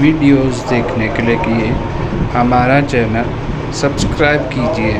Videos देखने के लिए हमारा चैनल सब्सक्राइब कीजिए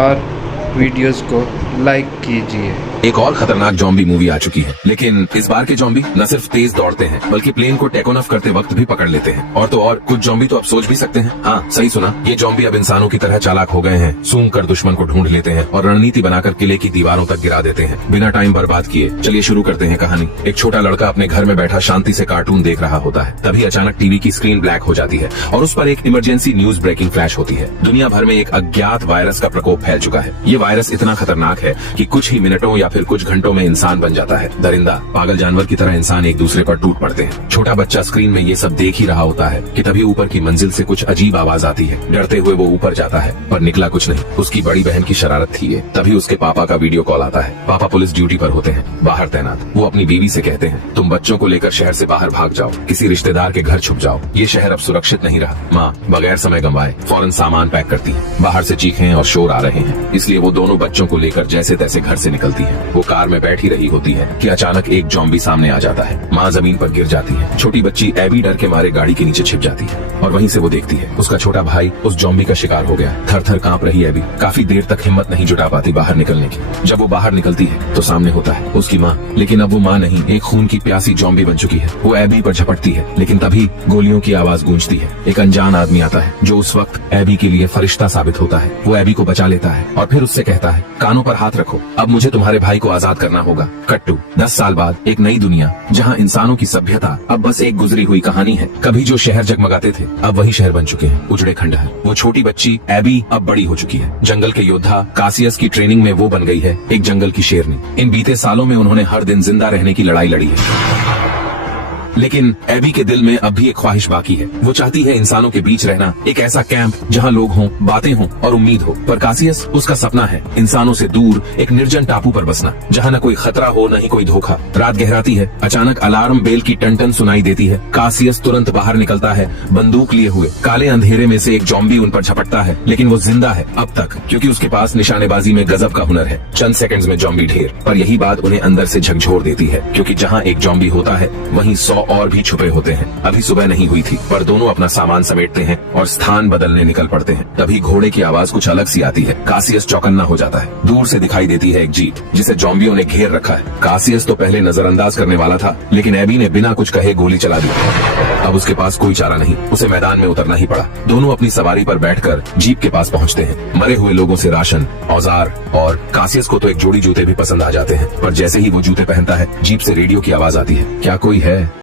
और वीडियोस को लाइक कीजिए। एक और खतरनाक जॉम्बी मूवी आ चुकी है, लेकिन इस बार के जॉम्बी न सिर्फ तेज दौड़ते हैं बल्कि प्लेन को टेक ऑफ करते वक्त भी पकड़ लेते हैं। और तो और कुछ जॉम्बी तो आप सोच भी सकते हैं, हाँ सही सुना, ये जॉम्बी अब इंसानों की तरह चालाक हो गए हैं। सूंघ कर दुश्मन को ढूंढ लेते हैं और रणनीति बनाकर किले की दीवारों तक गिरा देते हैं बिना टाइम बर्बाद किए। चलिए शुरू करते हैं कहानी। एक छोटा लड़का अपने घर में बैठा शांति से कार्टून देख रहा होता है। तभी अचानक टीवी की स्क्रीन ब्लैक हो जाती है और उस पर एक इमरजेंसी न्यूज ब्रेकिंग फ्लैश होती है। दुनिया भर में एक अज्ञात वायरस का प्रकोप फैल चुका है। ये वायरस इतना खतरनाक है कि कुछ ही मिनटों या फिर कुछ घंटों में इंसान बन जाता है। दरिंदा पागल जानवर की तरह इंसान एक दूसरे पर टूट पड़ते हैं। छोटा बच्चा स्क्रीन में ये सब देख ही रहा होता है कि तभी ऊपर की मंजिल से कुछ अजीब आवाज आती है। डरते हुए वो ऊपर जाता है पर निकला कुछ नहीं। उसकी बड़ी बहन की शरारत थी ये। तभी उसके पापा का वीडियो कॉल आता है। पापा पुलिस ड्यूटी पर होते हैं, बाहर तैनात। वो अपनी बीवी से कहते हैं, तुम बच्चों को लेकर शहर से बाहर भाग जाओ, किसी रिश्तेदार के घर छुप जाओ, ये शहर अब सुरक्षित नहीं रहा। माँ बगैर समय गंवाए फौरन सामान पैक करती है। बाहर से चीखें और शोर आ रहे हैं, इसलिए वो दोनों बच्चों को लेकर जैसे तैसे घर से निकलती है। वो कार में बैठी रही होती है कि अचानक एक जॉम्बी सामने आ जाता है। माँ जमीन पर गिर जाती है। छोटी बच्ची एबी डर के मारे गाड़ी के नीचे छिप जाती है और वहीं से वो देखती है उसका छोटा भाई उस जॉम्बी का शिकार हो गया। थर थर कांप रही एबी काफी देर तक हिम्मत नहीं जुटा पाती बाहर निकलने की। जब वो बाहर निकलती है तो सामने होता है उसकी माँ, लेकिन अब वो माँ नहीं, एक खून की प्यासी जॉम्बी बन चुकी है। वो एबी पर झपटती है, लेकिन तभी गोलियों की आवाज गूंजती है। एक अनजान आदमी आता है जो उस वक्त एबी के लिए फरिश्ता साबित होता है। वो एबी को बचा लेता है और फिर उससे कहता है, कानों पर हाथ रखो, अब मुझे तुम्हारे भाई को आजाद करना होगा। कट्टू 10 साल बाद एक नई दुनिया जहां इंसानों की सभ्यता अब बस एक गुजरी हुई कहानी है। कभी जो शहर जगमगाते थे अब वही शहर बन चुके हैं, उजड़े खंडहर। वो छोटी बच्ची एबी अब बड़ी हो चुकी है। जंगल के योद्धा कासियस की ट्रेनिंग में वो बन गई है एक जंगल की शेरनी। इन बीते सालों में उन्होंने हर दिन जिंदा रहने की लड़ाई लड़ी है, लेकिन एबी के दिल में अब भी एक ख्वाहिश बाकी है। वो चाहती है इंसानों के बीच रहना, एक ऐसा कैंप जहां लोग हों, बातें हों और उम्मीद हो। पर कासियस उसका सपना है इंसानों से दूर एक निर्जन टापू पर बसना, जहां न कोई खतरा हो न ही कोई धोखा। रात गहराती है, अचानक अलार्म बेल की टन सुनाई देती है। कासियस तुरंत बाहर निकलता है बंदूक लिए हुए। काले अंधेरे में से एक जॉम्बी उन पर झपटता है, लेकिन वो जिंदा है अब तक, क्योंकि उसके पास निशानेबाजी में गजब का हुनर है। चंद सेकंड्स में जॉम्बी ढेर। पर यही बात उन्हें अंदर से झकझोर देती है, क्योंकि जहां एक जॉम्बी होता है वहीं 100 और भी छुपे होते हैं। अभी सुबह नहीं हुई थी, पर दोनों अपना सामान समेटते हैं और स्थान बदलने निकल पड़ते हैं। तभी घोड़े की आवाज कुछ अलग सी आती है। कासियस चौकन्ना हो जाता है। दूर से दिखाई देती है एक जीप जिसे जॉम्बियों ने घेर रखा है। कासियस तो पहले नजरअंदाज करने वाला था, लेकिन एबी ने बिना कुछ कहे गोली चला दी। अब उसके पास कोई चारा नहीं, उसे मैदान में उतरना ही पड़ा। दोनों अपनी सवारी पर बैठकर जीप के पास पहुंचते हैं। मरे हुए लोगों से राशन, औजार और कासियस को तो एक जोड़ी जूते भी पसंद आ जाते हैं। पर जैसे ही वो जूते पहनता है जीप से रेडियो की आवाज आती है, क्या कोई है?